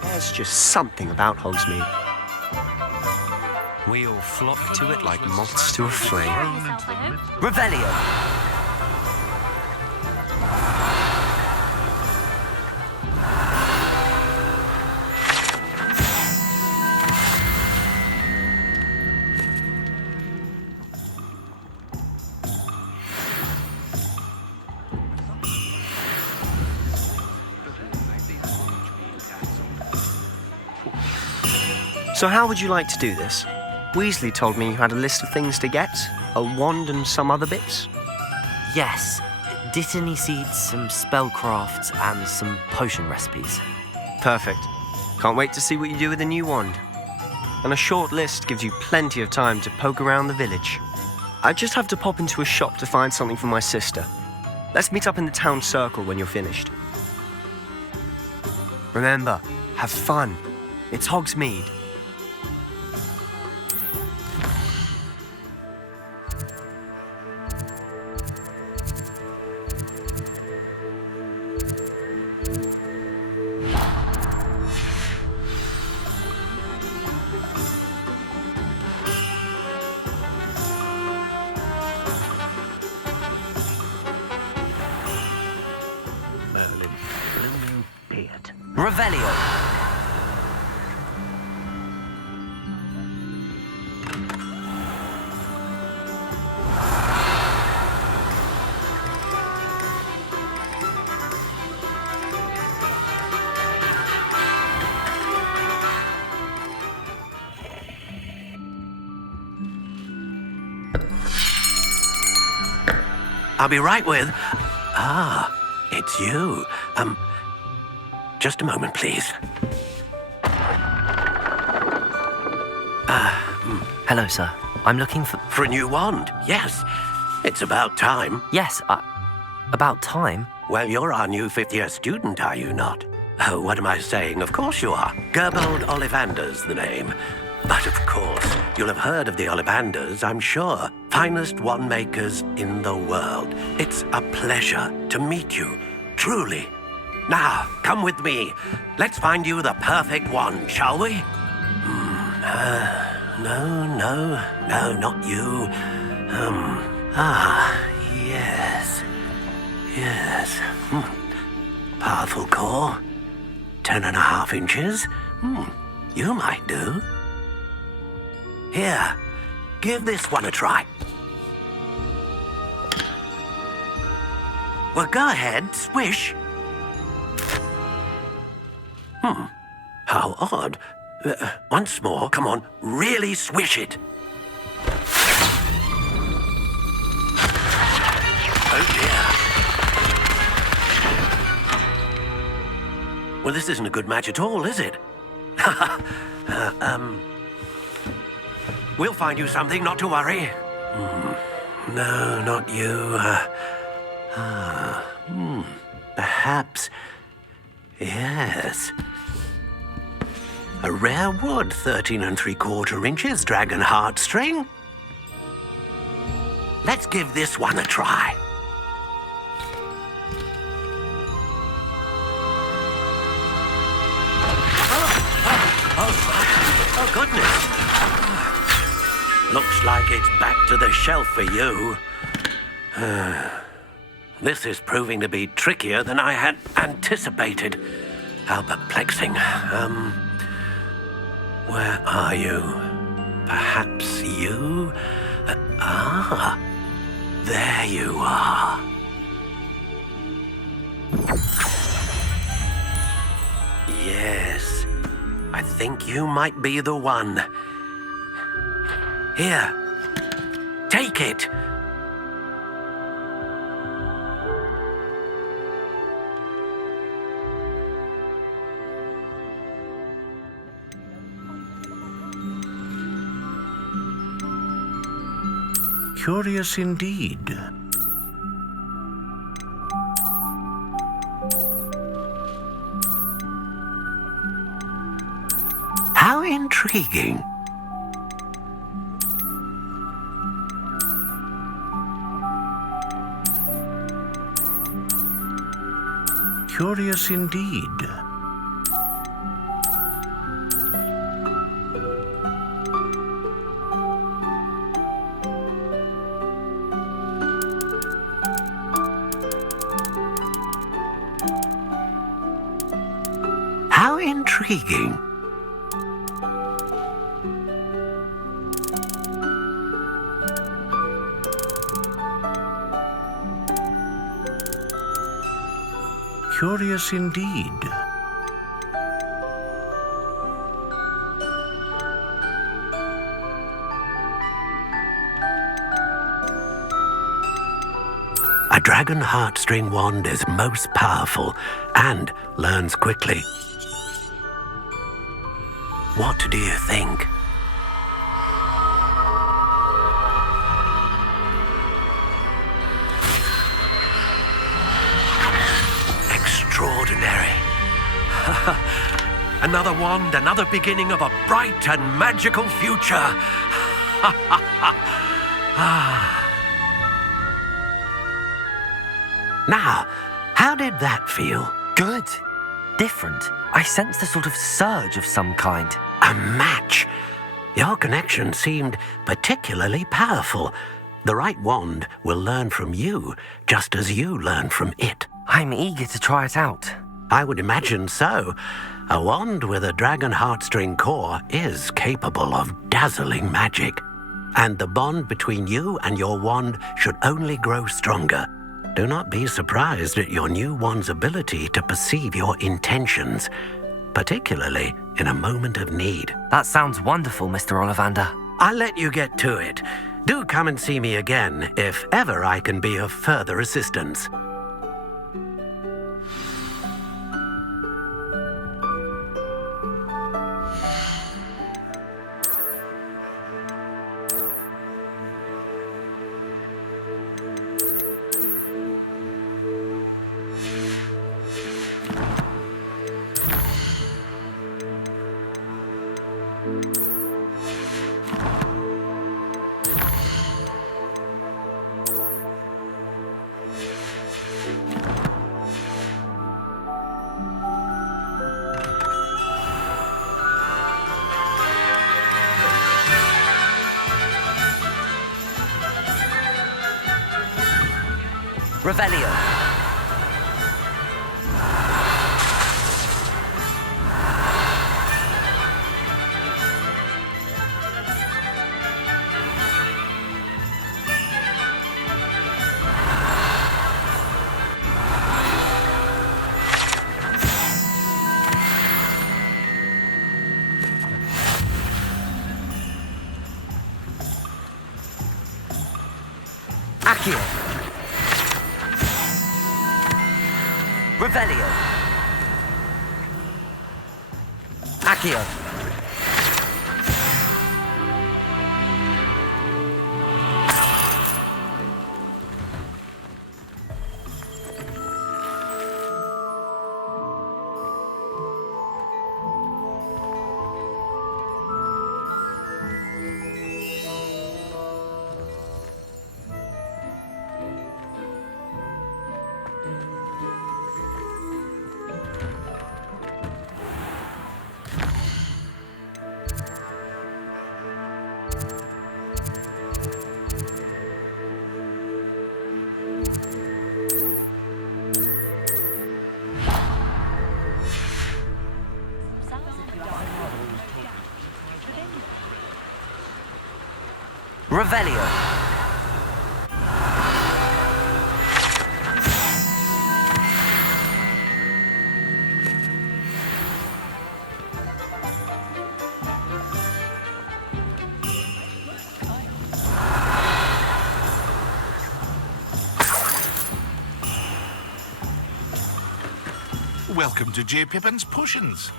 There's just something about Hogsmeade. We all flock to it like moths to a flame. Revelio. So how would you like to do this? Weasley told me you had a list of things to get, a wand and some other bits. Yes. Dittany seeds, some spellcrafts, and some potion recipes. Perfect. Can't wait to see what you do with the new wand. And a short list gives you plenty of time to poke around the village. I just have to pop into a shop to find something for my sister. Let's meet up in the town circle when you're finished. Remember, have fun. It's Hogsmeade. Revelio. I'll be right with... Ah, it's you. Just a moment, please. Hello, sir. I'm looking for... For a new wand, yes. It's about time. Yes, about time? Well, you're our new fifth-year student, are you not? Oh, what am I saying? Of course you are. Gerbold Ollivander's the name. But of course, you'll have heard of the Ollivanders, I'm sure. Finest wand makers in the world. It's a pleasure to meet you, truly. Now, come with me. Let's find you the perfect wand, shall we? No, not you. Yes. Powerful core. 10.5 inches. You might do. Here, give this one a try. Well, go ahead, swish. How odd. Once more, come on, really swish it. Oh dear. Well, this isn't a good match at all, is it? We'll find you something, not to worry. No, not you. Perhaps... Yes. A rare wood, 13 3/4 inches, dragon heartstring. Let's give this one a try. Oh, goodness. Looks like it's back to the shelf for you. This is proving to be trickier than I had anticipated. How perplexing. Where are you? Perhaps you? There you are. Yes, I think you might be the one. Here, take it. Curious indeed. How intriguing. Curious indeed. How intriguing. Curious indeed. A dragon heartstring wand is most powerful and learns quickly. What do you think? Another wand, another beginning of a bright and magical future. Now, how did that feel? Good. Different. I sensed a sort of surge of some kind. A match. Your connection seemed particularly powerful. The right wand will learn from you, just as you learn from it. I'm eager to try it out. I would imagine so. A wand with a dragon heartstring core is capable of dazzling magic. And the bond between you and your wand should only grow stronger. Do not be surprised at your new wand's ability to perceive your intentions, particularly in a moment of need. That sounds wonderful, Mr. Ollivander. I'll let you get to it. Do come and see me again if ever I can be of further assistance. Revelio. Accio. Revelio. Accio. Revelio. Welcome to J. Pippin's Potions.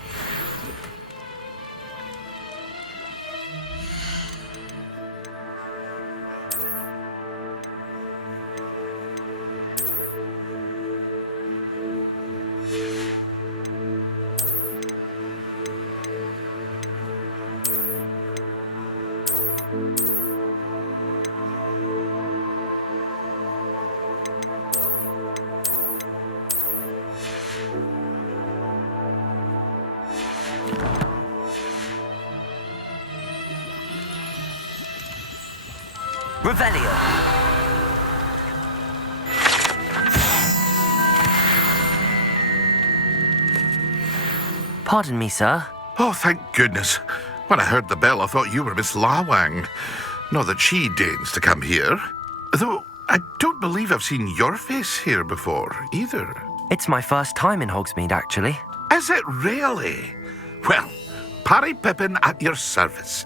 Revelio. Pardon me, sir. Oh, thank goodness. When I heard the bell, I thought you were Miss Lawang. Not that she deigns to come here. Though I don't believe I've seen your face here before, either. It's my first time in Hogsmeade, actually. Is it really? Well, Parry Pippin at your service.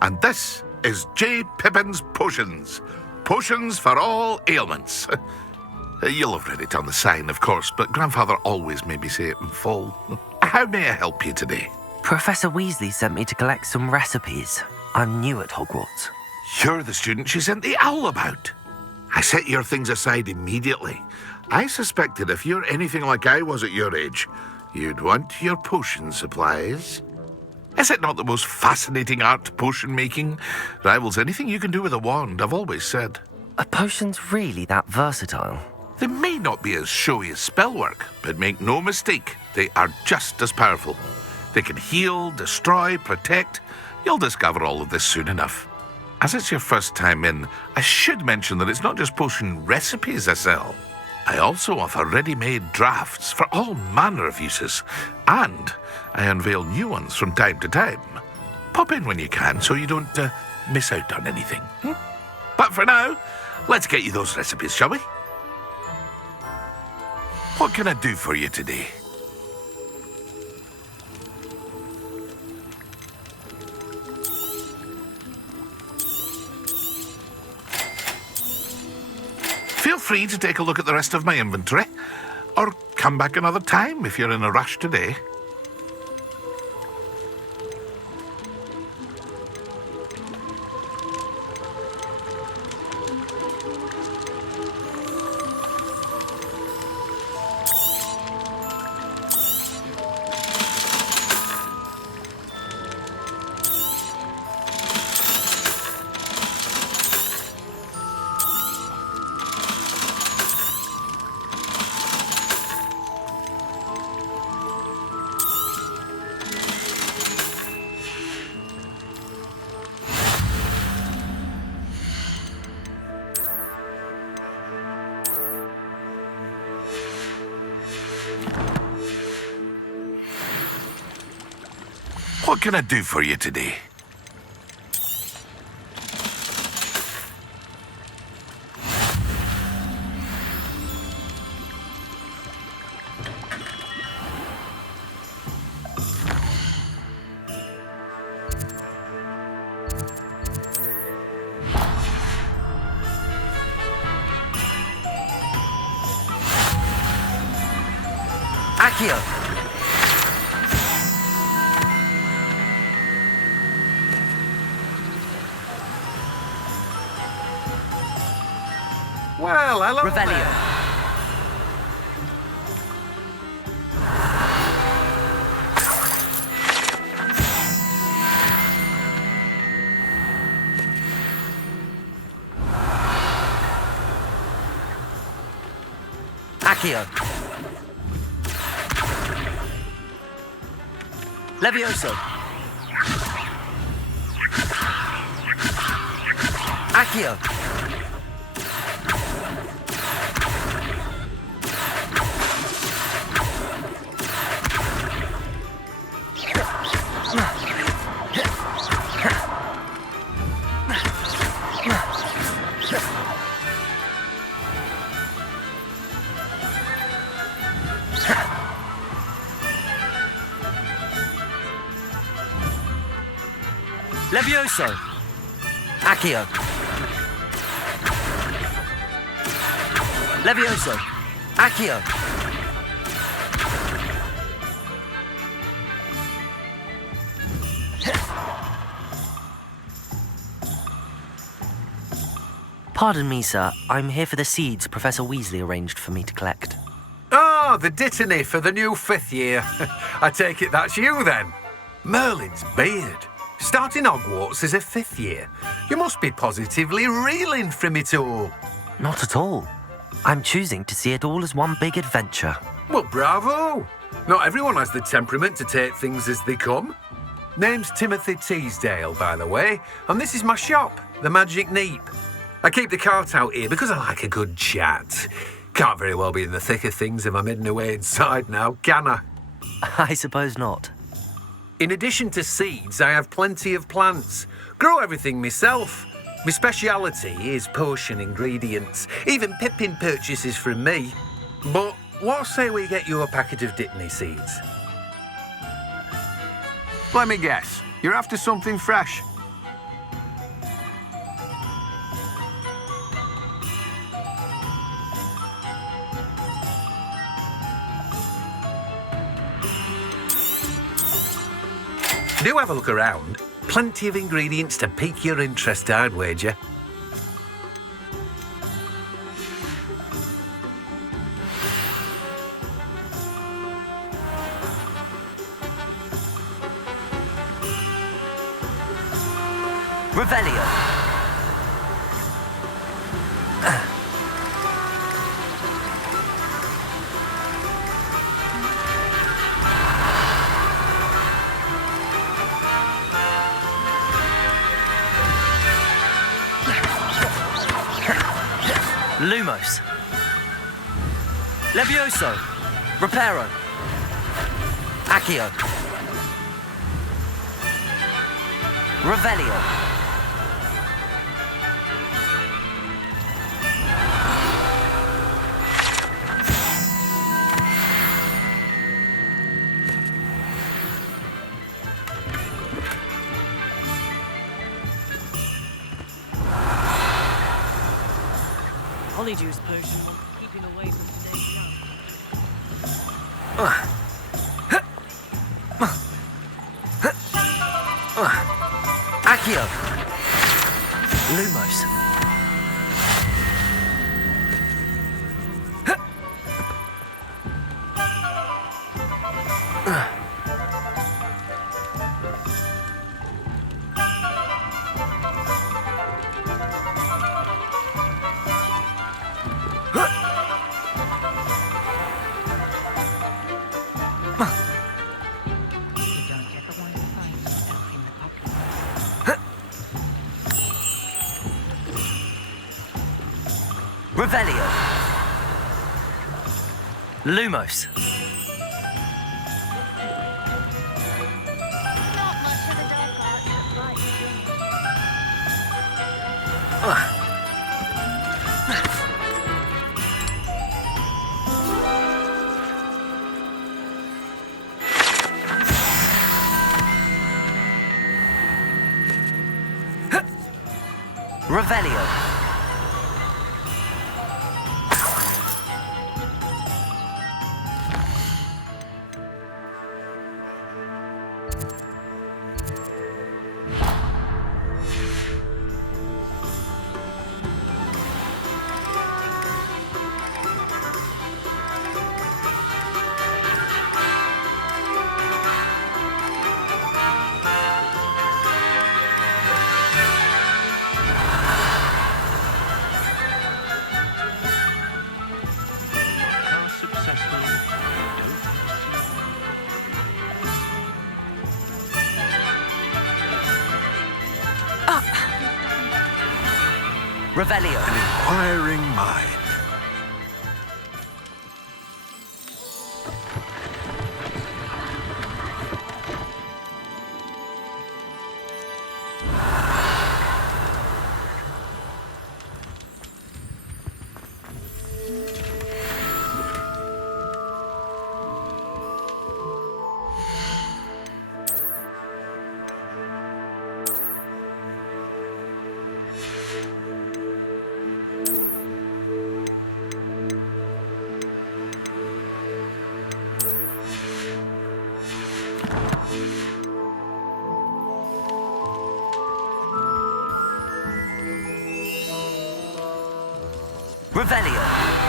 And this is J. Pippin's Potions. Potions for all ailments. You'll have read it on the sign, of course, but Grandfather always made me say it in full. How may I help you today? Professor Weasley sent me to collect some recipes. I'm new at Hogwarts. You're the student she sent the owl about. I set your things aside immediately. I suspected if you're anything like I was at your age, You'd want your potion supplies. Is it not the most fascinating art, potion making? Rivals anything you can do with a wand, I've always said. Are potions really that versatile? They may not be as showy as spellwork, but make no mistake, they are just as powerful. They can heal, destroy, protect. You'll discover all of this soon enough. As it's your first time in, I should mention that it's not just potion recipes I sell. I also offer ready-made drafts for all manner of uses, and I unveil new ones from time to time. Pop in when you can so you don't miss out on anything. But for now, let's get you those recipes, shall we? What can I do for you today? Feel free to take a look at the rest of my inventory, or come back another time if you're in a rush today. What can I do for you today? Accio! Well, hello Revelio. there. Accio. Levioso. Accio. Levioso. Accio. Levioso. Accio. Pardon me, sir. I'm here for the seeds Professor Weasley arranged for me to collect. Ah, the dittany for the new 5th year. I take it that's you then. Merlin's beard. Starting Hogwarts as a 5th year. You must be positively reeling from it all. Not at all. I'm choosing to see it all as one big adventure. Well, bravo. Not everyone has the temperament to take things as they come. Name's Timothy Teasdale, by the way, and this is my shop, the Magic Neep. I keep the cart out here because I like a good chat. Can't very well be in the thick of things if I'm hidden away inside now, can I? I suppose not. In addition to seeds, I have plenty of plants. Grow everything myself. My speciality is potion ingredients. Even Pippin purchases from me. But what say we get you a packet of Dittany seeds? Let me guess. You're after something fresh. Do have a look around. Plenty of ingredients to pique your interest, I'd wager. Revelio. Lumos. Levioso. Reparo. Accio. Revelio. Polyjuice potion while keeping away from today's Accio. Lumos. Revelio. Lumos. Revelio. Revelio. An inquiring mind. Revelio.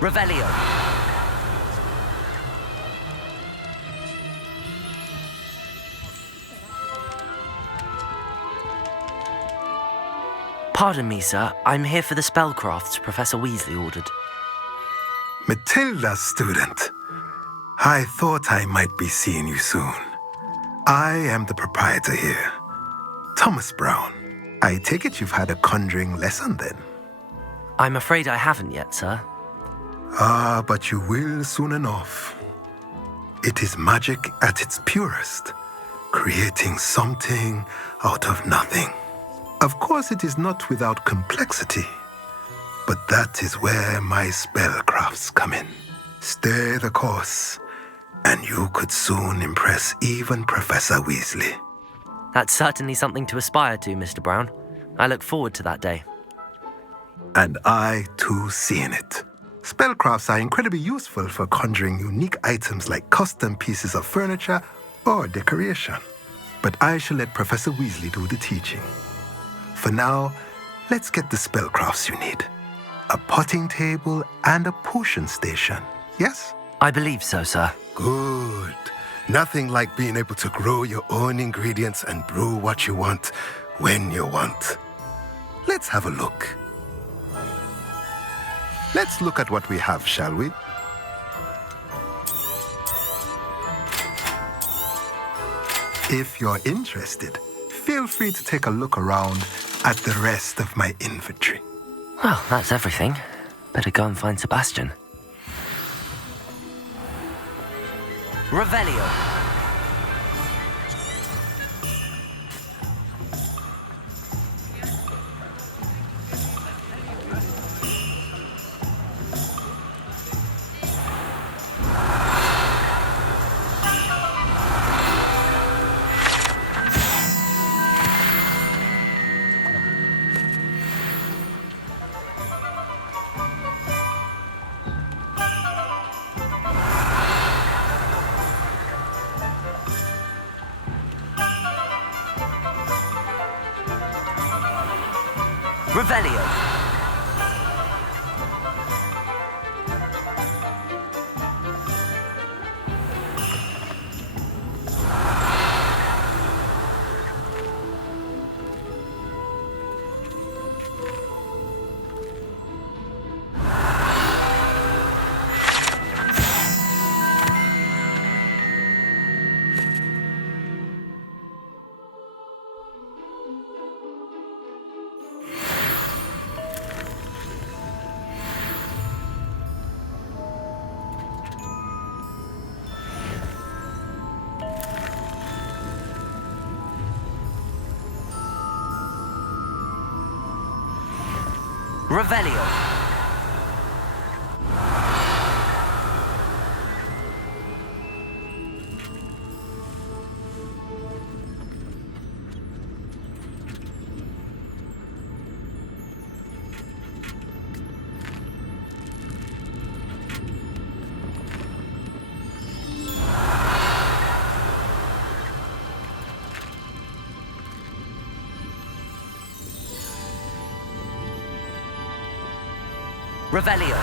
Revelio. Pardon me, sir. I'm here for the spellcrafts Professor Weasley ordered. Matilda, student. I thought I might be seeing you soon. I am the proprietor here, Thomas Brown. I take it you've had a conjuring lesson then? I'm afraid I haven't yet, sir. Ah, but you will soon enough. It is magic at its purest, creating something out of nothing. Of course, it is not without complexity, but that is where my spellcrafts come in. Stay the course, and you could soon impress even Professor Weasley. That's certainly something to aspire to, Mr. Brown. I look forward to that day. And I, too, see in it. Spellcrafts are incredibly useful for conjuring unique items like custom pieces of furniture or decoration. But I shall let Professor Weasley do the teaching. For now, let's get the spellcrafts you need. A potting table and a potion station, yes? I believe so, sir. Good. Nothing like being able to grow your own ingredients and brew what you want when you want. Let's have a look. Let's look at what we have, shall we? If you're interested, feel free to take a look around at the rest of my inventory. Well, that's everything. Better go and find Sebastian. Revelio. Revelio. Revelio. Revelio.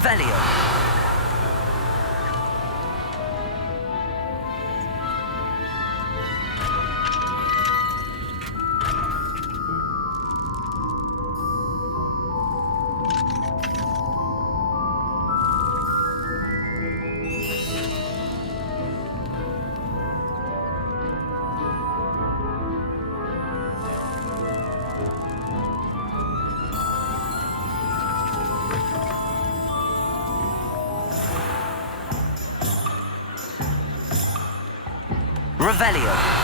Revelio. Revelio.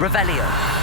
Revelio.